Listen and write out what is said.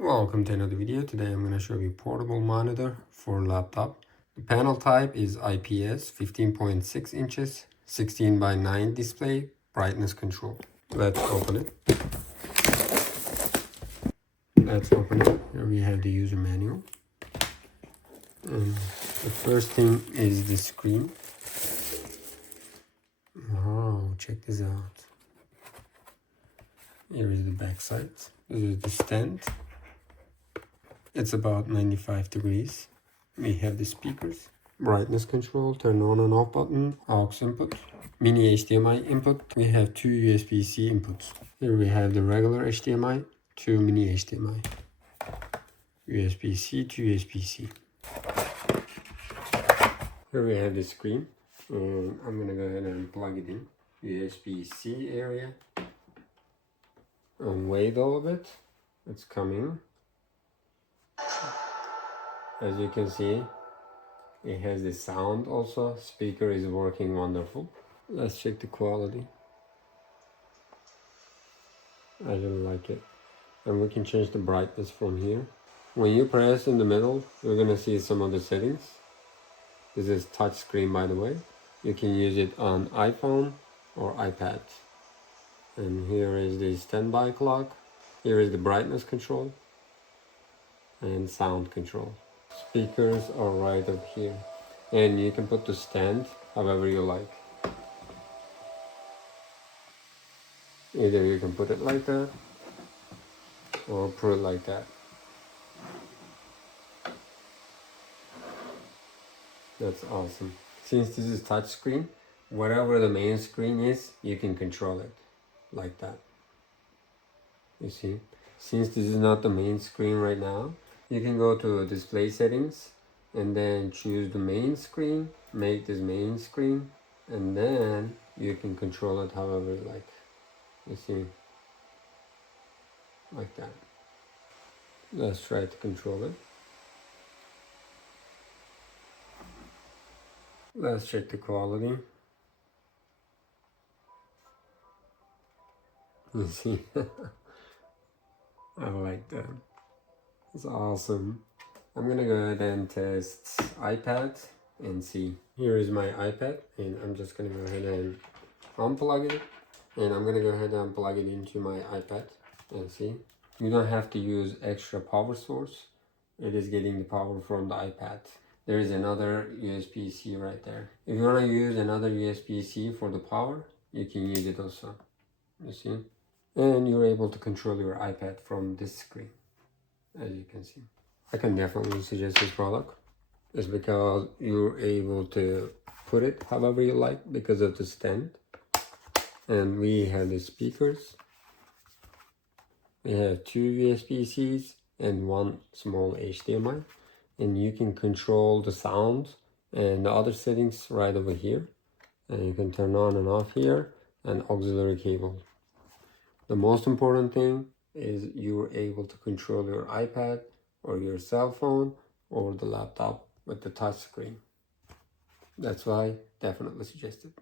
Welcome to another video. Today I'm going to show you portable monitor for laptop. The panel type is IPS 15.6 inches, 16 by 9 display, brightness control. Let's open it. Here we have the user manual. And the first thing is the screen. Wow, check this out. Here is the back side. This is the stand. It's about 95 degrees. We have the speakers, brightness control, turn on and off button, aux input, mini HDMI input. We have two USB-C inputs. Here we have the regular HDMI, two mini HDMI, USB-C to USB-C. Here we have the screen. I'm gonna go ahead and plug it in. USB-C area. And wait a little bit. It's coming. As you can see, it has the sound also. Speaker is working wonderful. Let's check the quality. I really like it. And we can change the brightness from here. When you press in the middle, you're gonna see some of the settings. This is touch screen, by the way. You can use it on iPhone or iPad. And here is the standby clock. Here is the brightness control and sound control. Speakers are right up here, and you can put the stand however you like. Either you can put it like that or put it like that. That's awesome. Since this is touch screen, whatever the main screen is, you can control it like that. You see, since this is not the main screen right now, you can go to display settings and then choose the main screen, make this main screen, and then you can control it however you like. You see, like that. Let's try to control it. Let's check the quality. You see, I like that. It's awesome. I'm gonna go ahead and test iPad and see. Here is my iPad, and I'm just gonna go ahead and unplug it, and I'm gonna go ahead and plug it into my iPad and see. You don't have to use extra power source. It is getting the power from the iPad. There is another USB-C right there. If you wanna use another USB-C for the power, you can use it also. You see? And you're able to control your iPad from this screen. As you can see, I can definitely suggest this product. It's because you're able to put it however you like because of the stand. And we have the speakers. We have two USB-Cs and one small HDMI. And you can control the sound and the other settings right over here. And you can turn on and off here, and auxiliary cable. The most important thing is you're able to control your iPad or your cell phone or the laptop with the touch screen. That's why I definitely suggest it.